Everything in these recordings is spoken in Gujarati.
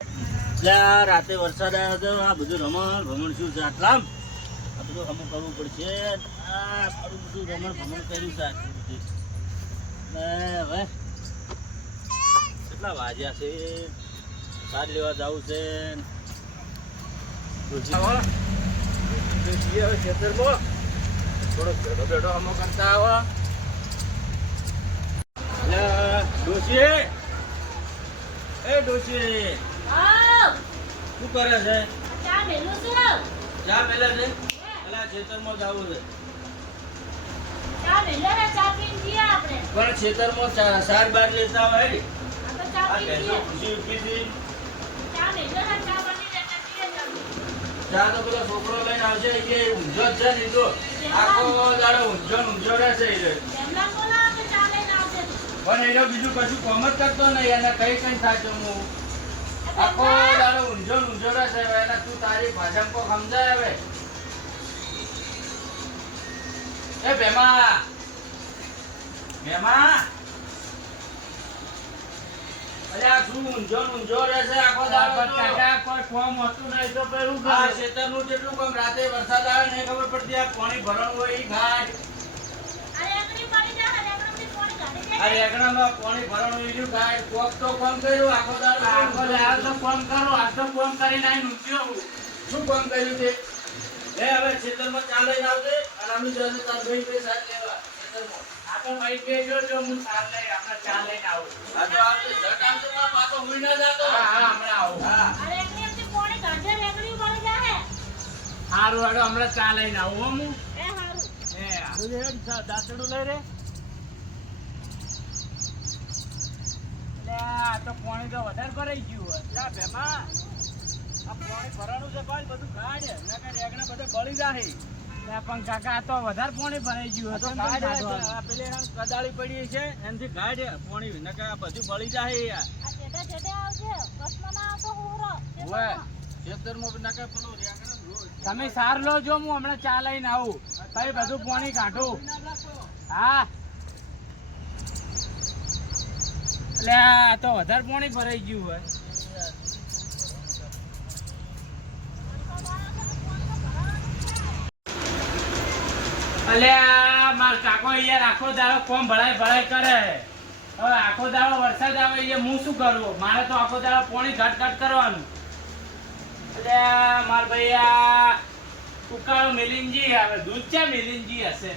રાતે વરસાદ આવ્યો હતો. આ બધું રમણ શું છે આટલામ? આ બધું અમુક કરવું પડશે. આ મારું બધું રમણ કર્યું છે આટલું. હવે કેટલા વાગ્યા છે? સાર લેવા જવું છે. ખેતરમાં થોડો બેઠો બેઠો અમો કરતા આવો. ડોશી, એ ડોશી શું કરે છે? ચા મેલે છે. એલા ખેતરમાં જવું છે. પણ ખેતરમાં સાર બાર લેતા હોય. ચા તો પેલો છોકરો લઈને આવશે. ઊંઝો જ છે ને તો આખો દાડો ઊંઝો રહેશે. પણ એનો બીજું કશું કોમ જ કરતો નહીં. એને કઈ થાચો હું આખો દાડો ઊંઝો રહેશે. એને તું તારી ભાષામાં કોક સમજાય. હવે એ ભેમા અલ્યા શું ઊંઝો રહેશે આખો દાડો? કોઈ ફોર્મ હતું નહીં તો પેલું ખેતરનું જેટલું કામ રાતે વરસાદ આવે નહીં ખબર પડતી. આ પાણી ભરવાનું હોય એ ઘાટ. આ રેગણામાં પાણી ભરવાનું ઈડ્યું ઘાટ. કોક તો કામ કર્યું આખો દાડો. તો કામ કરો. આ તો કામ કરીને આવીને ઊંઘ્યો. શું કામ કર્યું તે? હવે ખેતરમાં ચા લઈને આવજે. અને અમે જઈને તાર ભાઈ ભાઈ સાથ લેવા ખેતરમાં. આ તો ભાઈ બે જો હું સાર લઈ આપણે ચા લઈને આવું. આ તો આવતો જટ આવતો પણ પાછો હુઈ ના જાતો. હા હમણાં આવું. હા અરે એકલી પાણી કાઢે રેગડી મળી જાય. હારું હારું હમણાં ચા લઈને આવું. હું એ હારું દાંતડું લઈ રે. આ તો પાણી તો વધારે ભરાઈ ગયું હોય. લા ભેમા આ પાણી ભરાણું છે ભાઈ. બધું કાઢે નકર રેગણા બધા બળી જાય. પણ કાકા આ તો વધારે પાણી ભરાઈ ગયું હતું. પેલી કદાળી પડી છે એનાથી ગાઢ પાણી નકર આ બધું બળી જાય. તમે સાર લો જો હું હમણાં ચા લઈને આવું. ભાઈ બધું પાણી કાઢું. હા એટલે આ તો વધારે પાણી ભરાઈ ગયું હોય. અલ્યા માર કાકો યાર આખો દાડો કોમ ભળાઈ કરે. હવે આખો દાડો વરસાદ આવે એ હું શું કરું? મારે તો આખો દાડો પાણી ઘાટ કરવાનું. અલ્યા માર ભાઈ આ ઉકાળો મિલિનજી આવે. દૂધ ચા મિલિનજી હશે.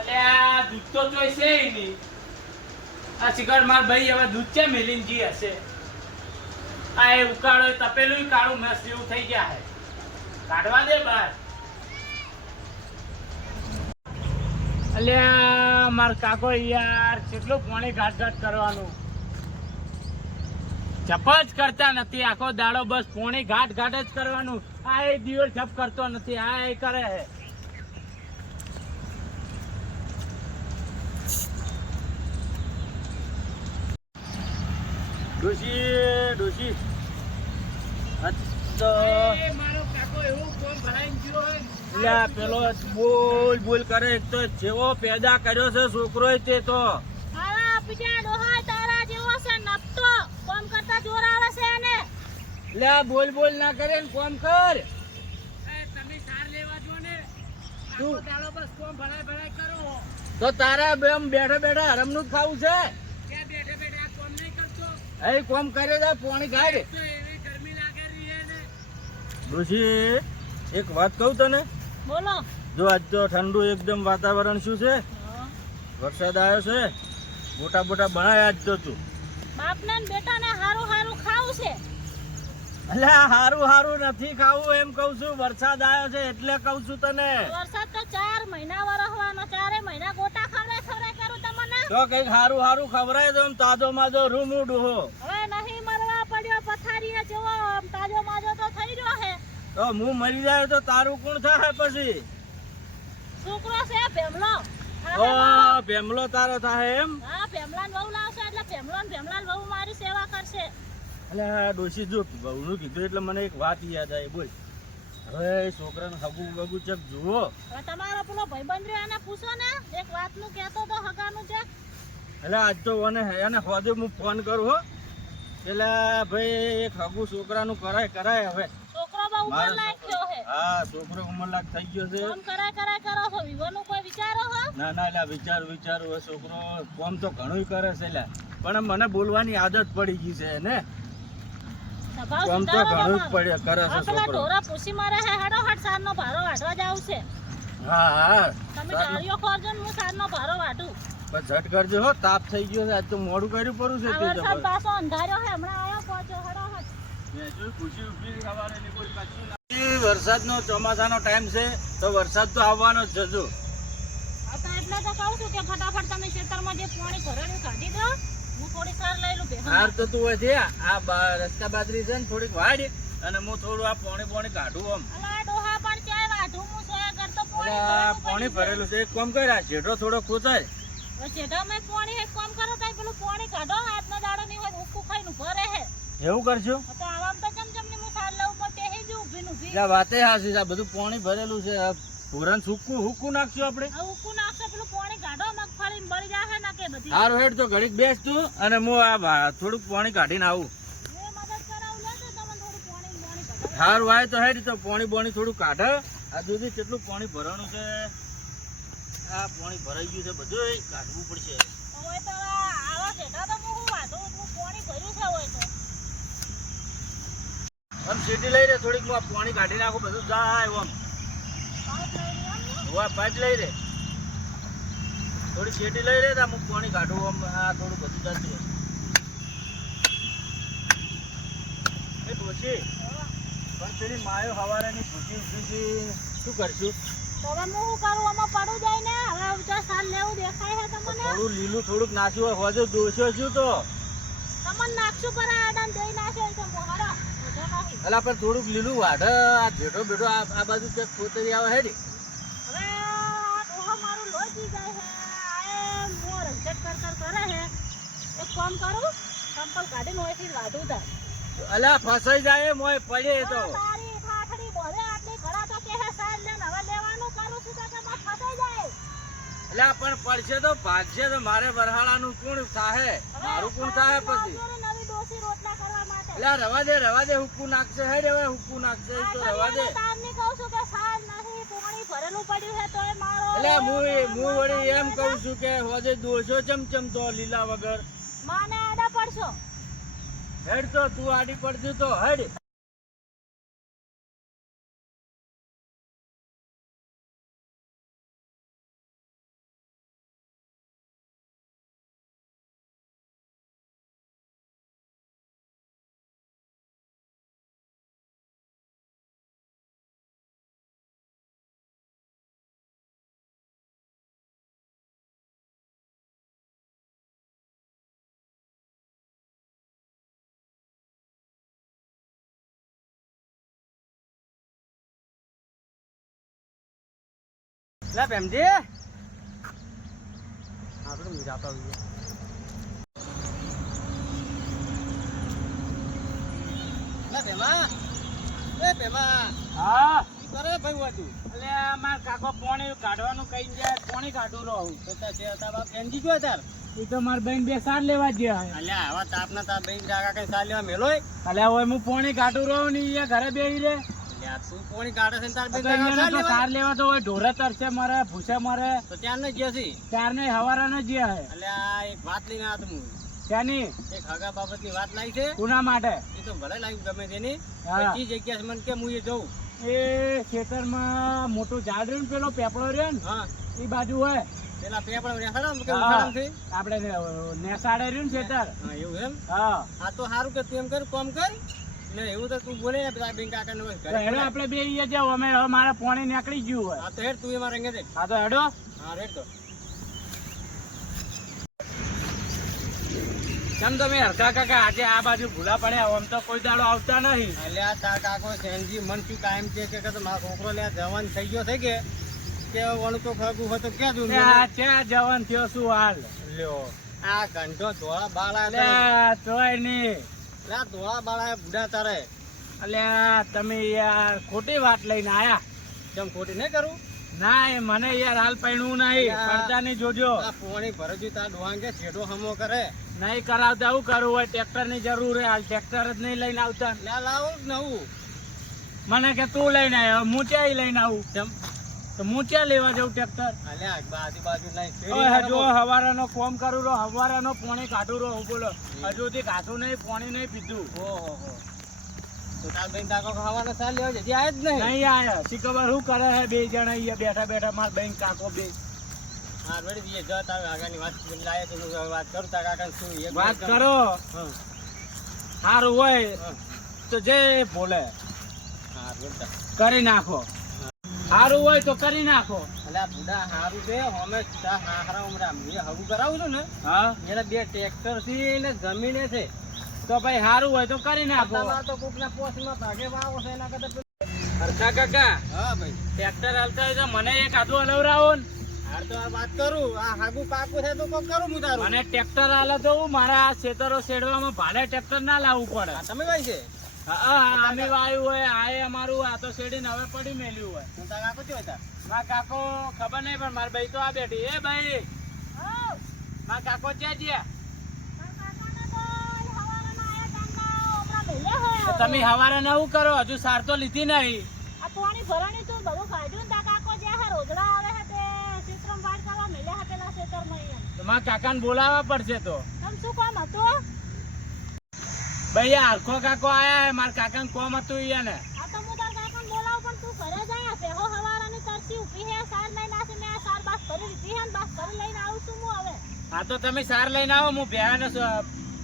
અલ્યા દૂધ તો જોઈશે નહીં. આ શિખર માર ભાઈ હવે દૂધ ચા મિલિનજી હશે. આ એ ઉકાળો તપેલું કાળું મસ્ત જેવું થઈ ગયા હે. કાઢવા દે બહાર. અલ્યા માર કાકો યાર કેટલું પાણી ઘાટ કરવાનું. જપ જ કરતા નથી આખો દાડો. બસ પાણી ઘાટ જ કરવાનું. આ એક દિવસ જપ કરતો નથી. આ એ કરે હે. ડોશી મારો કાકો એવું કોમ ભરાઈને ગયો હોય. પેલો બોલ કરે. એક તો જેવો પેદા કર્યો છે છોકરો તે તો તારા જેવો છે. નપતો કોમ કરતા જોર આવે છે એને. લે બોલ ના કરે ને કોમ કર. તમે સાર લેવા જો ને. તું દાડો બસ કોમ ભરાઈ કરો. તો તારા બેઠા હરમનું જ ખાવું છે. ક્યાં બેઠા કોમ નહીં કરતો? એ કોમ કરે તો પાણી કાઢે. ડોશી એક વાત કહું તને? બોલો. જો આજ તો ઠંડુ એકદમ વાતાવરણ શું છે? વરસાદ આવ્યો છે. મોટા બનાયા આજ તો તું. બાપને ને બેટાને હારું ખાવું છે. અલ્યા હારું નથી ખાવું એમ કહું છું. વરસાદ આવ્યો છે એટલે કહું છું તને. વરસાદ તો 4 મહિના વરસવાનો. 4 મહિના ગોટા ખવરાય કરું તમને. તો કઈક હારું ખવરાય તો તાજો માજો રૂમુડું હો. હવે નહીં મરવા પડ્યો. પથારીએ જેવો તાજો માજો તો થઈ રહ્યો હે. તો હું મરી જાય તો તારું કોણ થાય પછી? છોકરો છે ભેમલો. ભેમલો તારો થાય એમ? હા ભેમલાન વહુ લાવશે એટલે ભેમલાન વહુ મારી સેવા કરશે. અલ્યા ડોશી જો વહુનું કીધું એટલે મને એક વાત યાદ આવી. બોલ. હવે એ છોકરાને હગું વગું ચેક જુઓ. હવે તમારો પેલો ભાઈબંધ રહ્યો એને પૂછો ને, એક વાતનું કહેતો તો હગાનું ચેક. એટલે આજ તો એને હોદે હું ફોન કરું હો. એટલે ભાઈ એક હગું છોકરાનું કરાય હવે. છોકરો બહુ ઉંમર લાયક થયો છે. હા, છોકરો ઉંમર લાયક થઈ ગયો છે. ફોન કરાય કરો છો, વિવાહનું કોઈ વિચારો હો? ના એટલે વિચારું હવે છોકરો કામ તો ઘણું કરે છે એટલે, પણ મને બોલવાની આદત પડી ગઈ છે ને. કામ તો ઘણું જ કરે છે છોકરો. ઢોરા પૂછી મારે હે, હેડો હટ સારનો ભારો વાટવા જાવ છે. હા તમે ડાળીઓ ખોરજો ને હું સારનો ભારો વાટું. પણ ઝટ કરજો હો, તાપ થઈ ગયો છે આજ તો મોડું કર્યું પડું છે. આ વરસાદ પાછો અંધાર્યો છે, હમણાં આયો પહોંચો, હેડો હટ. વરસાદનો ચોમાસાનો ટાઈમ છે તો વરસાદ તો આવવાનો જ જજો. એટલે તો કહું છું કે ફટાફટ તમે ખેતરમાં જે પાણી ભરેલું કાઢી દો, હું થોડી સાર લઈ લઉં. સાર તો તું હોય છે આ રસ્તા બાજરી છે ને થોડીક વાડ, અને હું થોડું આ પાણી કાઢું આમ. અલા ડોહા પણ ચાય વાઢું હું સોયા કરતો પાણી ભરેલું છે. એક કામ કર, આ જેઠો થોડો ખોચાય. જેઠામાં પાણી એક કામ કરો તો પેલું પાણી કાઢો, હાથનો દાડો નહીં હોય ઉકું ખાઈને ભરે હે. એવું કરજો તો આવામ તો ચમચમની હું સાર લઉં પણ તે જ ઊભી એટલે વાતે હાસી છે. આ બધું પાણી ભરેલું છે. પુરાણ હુક્કું નાખશું આપણે. ઉકું નાખશો પેલું પાણી કાઢો, મગફળી બળી જાહે ના કે બધી. હારું હેડ તો ઘડીક બેસ તું, અને હું આ થોડુંક પાણી કાઢીને આવું. મેં મદદ કરાવું લે તો તમને થોડું પાણી કાઢો. હારું આય તો હેડ તો પાણી થોડું કાઢે. આ દૂધી કેટલું પાણી ભરવાનું છે. આ પાણી ભરાઈ ગયું છે, બધું કાઢવું પડશે. હોય તો આવા જેઠા તો હું વાઢું, એટલું પાણી ભર્યું છે હોય તો. આમ સીટી લઈ રે થોડીક, હું આ પાણી કાઢી નાખું, બધું જાય આમ. પાઇપ લઈ રે થોડી સીટી લઈ રે, હું પાણી કાઢું આમ. આ થોડું બધું જતું રહે. એ ડોશી પણ તેની માયો હવારેની ભૂખી ઉઠી શું કરશું? તો હવે હું શું કરું, આમાં પડું જાય ને. હવે ઊંચા સાલ લેવું દેખાય છે તમને. થોડું લીલું થોડુંક નાખ્યું હોય, હોજે દોસ્યો છું તો તમને નાખશું પર આડાન દઈ નાખ્યો તો મોહરા અલા પણ થોડુંક લીલું વાઢ. આ જેઠો બેઠો આ બાજુ ક્યાંક ખોતરી આવે હેડી. હવે ડોહા મારું લોહી પી જાય છે. આ મોર રંજટ કરે છે. એક કામ કરું, સંપલ કાઢીને ઓયથી વાઢું તાર. અલા ફસાઈ જાય મોય પડે તો. તારી ઠાઠડી બોલે આટલી ઘડા તો કે હે સાલ લે, હવે લેવાનું કરું છું તો માં ફસાઈ જાય. અલા પણ પડશે તો ભાગશે તો મારે વરહાળાનું કોણ થાહે? મારું કોણ થાહે પછી? નવી ડોસી રોટલા કરવા માટે. અલા રવા દે હુક્કું નાખશે. હેડ હવે હુક્કું નાખશે તો રવા દે. તારને કહું છું કે સાલ નથી, પાણી ભરેલું પડ્યું છે તોય મારો. અલા હું વળી એમ કહું છું કે હોજે દોશો ચમચમ તો લીલા વગર માને આડા પડશો. હેડ તો તું આડી પડજો તો હેડ. લા ભેમજી આપણે મીરાતા હોઈએ. લા ભેમા હા કરે ભાઈ વાતું. એટલે માર કાકો પાણી કાઢવાનું કઈ જાય, પાણી કાઢું રહું તો છે. તારા ભેમજી જો તાર એ તો માર બેન બે સાર લેવા ગયા. અલ્યા આવા તાપના તાર બેન જાગા કઈ સાર લેવા મેલોય. અલ્યા હોય હું પાણી કાઢું રહું ને એ ઘરે બેહી રે. તું પાણી કાઢે છે તાર બેન સાર લેવા તો હોય ઢોરે તરસે મરે, ભૂસે મરે તો ત્યાં ને ગયા છે. ત્યાર ને હવારા ને ગયા હે. અલ્યા એક વાત લઈને આ તું ત્યાંની એક હગા બાબતની વાત લાવી છે. કોના માટે? એ તો ભલે લાવી ગમે તેની. બીજી જગ્યા મને કે હું એ જઉં. એ ખેતરમાં મોટું ઝાડ રહ્યું, પેલો પેપડો રહ્યો ને એ બાજુ હોય. પેલા પેપડો આપડે નેસાડે રહ્યું ને ખેતર. એવું એમ? હા. આ તો સારું કે તું એમ કર, કામ કર ને. એવું તો તું બોલે બેન કાકા આપડે બે જાવ. અમે મારે પાણી નીકળી ગયું હોય. હા તો હેડ તું એમાં રંગે દે. હા તો હેડો. હા રેડ તો કેમ તમે હરકા કાકા આજે આ બાજુ ભૂલા પડ્યા? આમ તો કોઈ દાડો આવતા નહીં. એટલે આ તાર કાકો સેનજી મન શું કાયમ છે કે મારો છોકરો લે જવાન થઈ ગયો છે કે વણું તો ખગું હોય તો ક્યાં દઉં? ક્યાં જવાન થયો શું હાલ? લ્યો આ ઘંટો ધોળા બાળા તોય નહીં. ધોળા બાળા બુઢા તારે અલ્યા તમે યાર ખોટી વાત લઈને આયા. કેમ ખોટી નહીં કરું? ના એ મને યાર હાલ પૈણું નહીં, પડતા નહીં જોજો. આ પોણી ભરજી તા ડોહાંગે છેડો હમો કરે. નહીં કરાવતા આવું કરવું હોય, ટ્રેક્ટર ની જરૂર હે. હાલ ટ્રેક્ટર જ નહીં લઈને આવતા. લે લાવો નવું. મને કે તું લઈને આવ્યો, હું ક્યાંય લઈને આવું? કેમ? તો હું ક્યાં લેવા જાઉં ટ્રેક્ટર? અલ્યા આજુબાજુ નહીં. ઓય જો હવારાનો કોમ કરું રહો, હવારાનો પોણી કાઢું રહો. બોલો હજુ થી કાઢું નહીં, પોણી નહીં પીધું. ઓહો તો તાર બેન તાકો ખાવાનો ચાલ લેવો છે આય જ નહીં. નહીં આયા. શી ખબર શું કરે છે બે જણા અહીંયા બેઠા બેઠા, માર બેન કાકો બે. હા રેડી દીએ જો તાર આગળની વાત લાયા છે હું વાત કરું તાર કાકા શું એક વાત કરો. સારું હોય તો જે બોલે હા બેટા કરી નાખો. સારું હોય તો કરી નાખો. અલ્યા બુડા હારું છે અમે તા હારા ઉમરા મે હગું કરાવું છું ને. હા એને બે ટ્રેક્ટર થી ને જમીને છે. તો ભાઈ સારું હોય તો કરી નાખો. તમાર તો કોકના પોસમાં ભાગે વાવો છે એના કરતા હરખા કાકા હા ભાઈ ટ્રેક્ટર હાલતા હોય તો મને એક આધું હલવરાવો ને. હાર તો આ વાત કરું આ હાગું પાકું છે તો કોક કરું હું તારું. મને ટ્રેક્ટર હાલે તો હું મારા ખેતરો શેડવામાં ભાડે ટ્રેક્ટર ના લાવવું પડે. આ તમે ભાઈ છે હા અમે વાયું હોય, આ અમારું આ તો શેડીને હવે પડી મેલ્યું હોય. હું તાર કાકો ચો હતા. મારા કાકો ખબર નહીં, પણ મારા ભાઈ તો આ બેઠી. એ ભાઈ મારા કાકો ક્યાં ગયા? તો તમે હવારે નવું કરો, હજુ સાર તો લીધી નહીં. આ પાણી ભરાણી તો બધું કાઢ્યું ને તા કાકો જે હે રોજડા આવે હે તે ક્ષેત્રમાં વાડ કરવા મેલ્યા હે પેલા ક્ષેત્રમાં અહીંયા. તો મારા કાકાને બોલાવવા પડશે. તો તમ શું કામ હતું? ભાઈ આ હરખો કાકો આયા હે, મારા કાકાને કોમ હતું અહીંયા ને. આ તો હું તાર કાકાને બોલાવું પણ તું ઘરે જાય પેહો હવારાની તરસી ઊભી હે સાર લઈને આવશે. મેં સાર બાસ કરી લીધી હે ને બાસ કરી લઈને આવું છું હું હવે. હા તો તમે સાર લઈને આવો, હું ભેહાને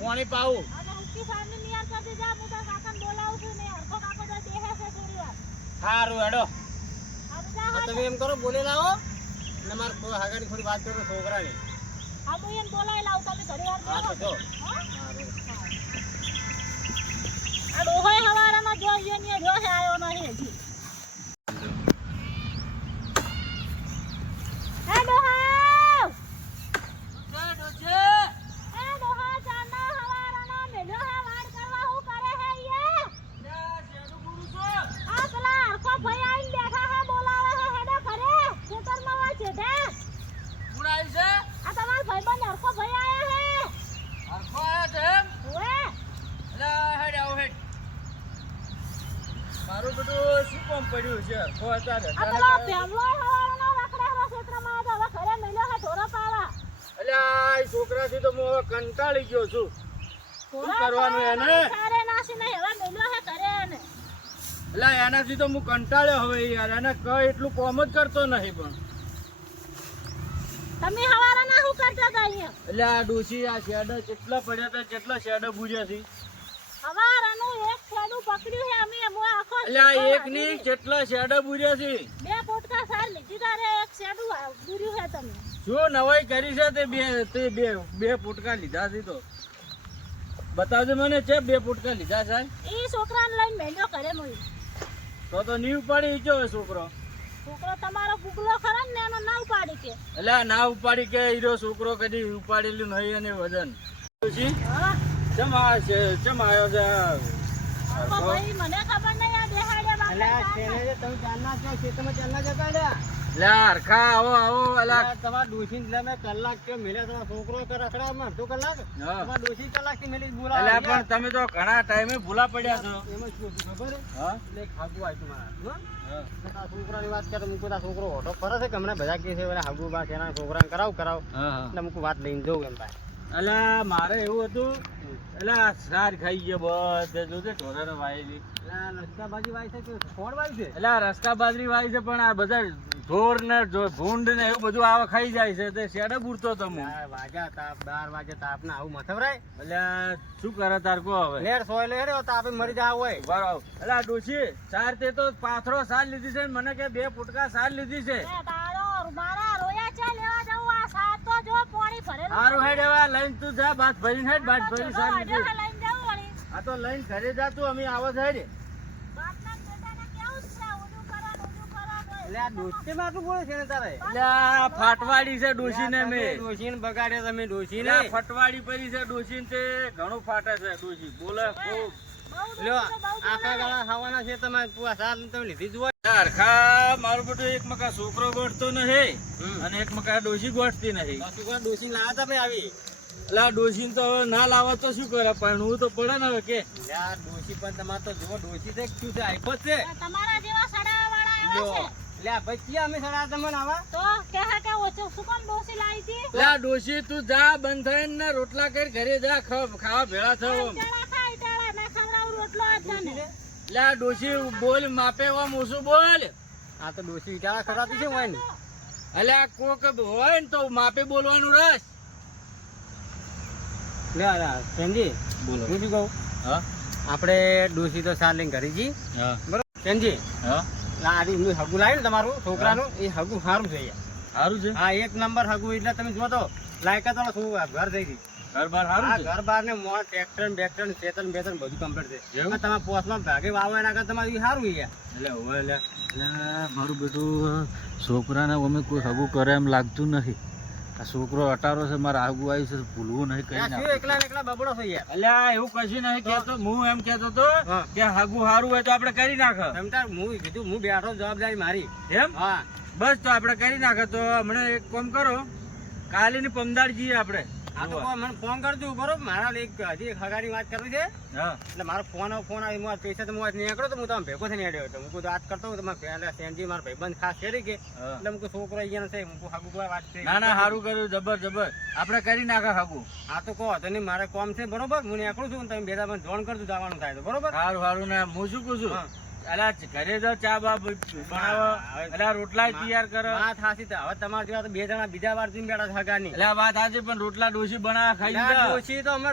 પાણી પાવું. અને ઉકી સારની નિયાર કરતી જા, હું તાર કાકાને બોલાવું છું ને હરખો કાકો જો દેહે છે થોડી વાર. સારું હેડો. આ જા તો તમે એમ કરો બોલે લાવો ને માર હાગાની થોડી વાત કરું છોકરાની. આ તો એને બોલાવી લાવ તમે ઘણી વાર હા તો બોલો. જો હા? હા આ ડોહોય હવારામાં જો ઈયો જો હે આયો નહીં હજી. હે ડોહા! હે ડોહા ચાંદા હવારાનો મેલ્યો હે વાડ કરવા હું કરે હે ઈએ? આ પેલા હરખો ભાઈ આઈને બેઠા હે બોલાવે હે હેડો ઘરે ખેતરમાં હોય છે ઢે. કોણ આવ્યું છે? આ તમાર ભાઈબંધ હરખો ભાઈ આયા હે. હરખો આયા છે એમ? ઓએ અલા હેડ આવો હેડ. મારું બધું શું કામ પડ્યું છે? હરખો અત્યારે આ પેલો પેમલો હવારાનો રખડે હે ખેતરમાં તો હવે ઘરે મેલ્યો હે ઢોરો પાવા. અલ્યા આ છોકરાથી તો હું હવે કંટાળી ગયો છું. ઢોરો કરવાનું એને? પાવા સારે નાસી નહીં હવે મેલ્યો હે ઘરે એને. અલ્યા એનાથી તો હું કંટાળ્યો હવે યાર. એને કઈ એટલું કોમ જ કરતો નહીં. પણ તમે હવારાના શું કરતા હતા અહીંયા? અલ્યા આ ડોશી આ શેડા કેટલા પડ્યા હતા, કેટલા શેડા બુજ્યા છે. હવારાનું એક છેડું પકડ્યું હે અમે હું આખો અલ્યા એક ની કેટલા શેડા બુજ્યા છે. બે પોટકા સાર લીધી તારે એક છેડું પૂર્યું હે તમે. શું નવાઈ કરી છે તે બે પોટકા લીધા છે. તો બતાવજો મને છે બે પોટકા લીધા છે. ઈ છોકરાને લઈને મેલ્યો ઘરે મોઈ. તો નીવ પાડી ઈચ્યો છોકરો. છોકરો તમારો પુગલો ખરો ને એનો ના ઉપાડી કે. અલ્યા ના ઉપાડી કે હીરો છોકરો કદી ઉપાડેલું નહીં એને વજન. ડોશી હા ચમ આવ્યો છે? તો ભાઈ મને ખબર નહીં આ બેહાડે અલ્યા બાપા. તેને જે તમે ચાલના છો ખેતરમાં ચાલના જતા રહ્યા. અલ્યા હરખા આવો આવો. અલ્યા અલ્યા તમારા ડોશીને એટલે મેં કલાક કે મેલ્યા તમારા છોકરો કે રખડામાં અડધો કલાક હા. તમારા ડોશી કલાકથી મેલી અલ્યા બોલાવા પણ તમે તો ઘણા ટાઈમે ભૂલા પડ્યા છો. એમાં શું હતું ખબર હે? હા એટલે એક હાગુ આવ્યું મારા હાથમાં. હા. એટલે આ છોકરાની વાત કરે મૂકું આ છોકરો ઓટો ફરે છે કે હમણાં બધા કે છે હાગુ બા એના છોકરાને કરાવ હા. એટલે મૂકું વાત લઈને જવું એમ ભાઈ. અલ્યા મારે એવું હતું. અલ્યા સાર ખાઈ ગયો બધે. જોજે ઢોરાને વાયેલી. રસ્તા બાજુ વાય છે કે ફોડ વાય છે? અલ્યા રસ્તા બાજરી વાય છે, પણ આ બધા ઢોર ને ભૂંડ ને એવું બધું આવા ખાઈ જાય છે. તે શેડે બુરતો તમે. વાગ્યા તાપ 12 વાગે તાપ ને આવું મથવરાય. અલ્યા શું કરે તાર કો હવે? લેર સોય લેર તાપે મરી જા હોય. બરાબર. અલ્યા ડોશી સાર તે તો પાથરો સાર લીધી છે ને મને કે બે ફૂટકા સાર લીધી છે. એ તારો મારા રોયા છે લેવા જવું આ સાત તો જો પાણી ભરેલું. હારું હેડ એવા લઈને તું જા. બાદ ભરીને હેડ. બાદ ભરી સાર તો લીધી. લઈને જવું વળી. આ તો લઈને ઘરે જા તું. અમે આવો જ હેડ. બાપના બેટાને કેવું જ છે ઊંધું કરવાનું એટલે આ ડોશી માં આટલું બોલે છે ને તારે? અલ્યા ફાટવાડી છે ડોશી ને મેં. ડોશીને બગાડ્યા તમે ડોશીને. અલ્યા ફટવાડી પડી છે ડોશી ને. તે ઘણું ફાટે છે ડોશી. બોલે ખૂબ. લ્યો આખા ગાળા ખાવાના છે તમારે પૂરા સાલ તમે લીધી જ હોય હરખા મારું બેટું એક મકા છોકરો ગોઠતો નહીં અને એક મકા ડોશી ગોઠતી નહીં. છોકરા ડોસી લાવ્યા હતા ભાઈ આવી એટલે આ ડોશીને તો હવે ના લાવવા તો શું કરે, પણ હું તો પડે ને હવે કે યાર ડોસી પણ તમારે તો જુઓ ડોસી છે શું છે આઈફો જ છે તમારા જેવા સડાવાળા એવા લ્યો છે. લે આ ભાઈ ક્યાં અમે સડા તમને આવા તો કે કે ઓછો શું કામ ડોસી લાવી હતી? એટલે આ ડોશી તું જા બંધ થઈને ને રોટલા કરી ઘરે જા ખાવા ભેળા થયો. ઈટાળા ખા, ઈટાળા ના ખવડાવું રોટલો આજ તને. એટલે આ ડોશી બોલ માપે એવા મોસું બોલ. આ તો ડોસી વિચારા ખરાતી છે હોય ને એટલે આ કોક હોય ને તો માપે બોલવાનું રસ. લે સેનજી બોલો. હું શું કહું હા આપણે ડોસી તો સાર લઈને ઘરે જી હા બરોબર સેનજી હા આ હગું લાવ્યું ને તમારું છોકરાનું એ હગું સારું છે યાર. સારું છે. હા એક નંબર હગું એટલે તમે જો તો લાયકાત વાળો શું ઘર થઈ ગઈ ઘર બાર સારું આ છે. ઘર બાર ને મોર ટ્રેક્ટર બેક્ટર ચેતન બેતન બધું કમ્પ્લીટ છે એવું? અને તમારા પોસ્ટમાં ભાગે વાવવા એના કરતા તમારું ઈ સારું યાર એટલે હવે એટલે મારું બેટું છોકરાને અમે કોઈ હગું કરે એમ લાગતું નથી. આ છોકરો અટારો છે, મારે આગું આવ્યું છે, ભૂલવું નહીં કઈ આ શું એકલા ને એકલા બબડો છે યાર એટલે એવું કશું નહીં કેતો. હું એમ કેતો તો હા. કે હગું સારું હોય તો આપણે કરી નાખ. તમ તાર હું કીધું હું બેઠો જવાબદારી મારી એમ હા બસ તો આપણે કરી નાખે. તો હમણાં એક કામ કરો, કાલે ની પમદાર જઈએ આપણે. આ તો કોઈ મને ફોન કરજો બરોબર મારા હજી એક હગાની વાત કરવી છે હા એટલે મારો ફોન આવી હું આ પૈસા તો હું આજ નીકળ્યો તો હું તમે ભેગો થઈને હેડ્યો હતો હું કોઈ વાત કરતો હું તમારે પહેલા સેનજી મારા ભાઈબંધ ખાસ કરી કે હા. એટલે હું છોકરો અહીંયા છે હું હાગુ કોઈ વાત કરી ના ના સારું કર્યું, જબર જબર. આપણે કરી નાખે હગું. આ તો કહો તો નહીં મારે કોમ છે બરોબર હું નીકળું છું તમે બેદા મને જોણ કરજો જવાનું થાય તો બરોબર સારું સારું. ને હું શું કહું છું, હા. અલા ઘરે જો ચા બા બનાવો, અલા રોટલા તૈયાર કરો. વાત હાસી તો હવે તમારા જેવા તો બે જણા બીજા વાર જઈને બેઠા છે હગાની એટલે આ વાત આજે પણ રોટલા ડોશી બનાવવા ખાઈ લીધા. ડોશી તો અમે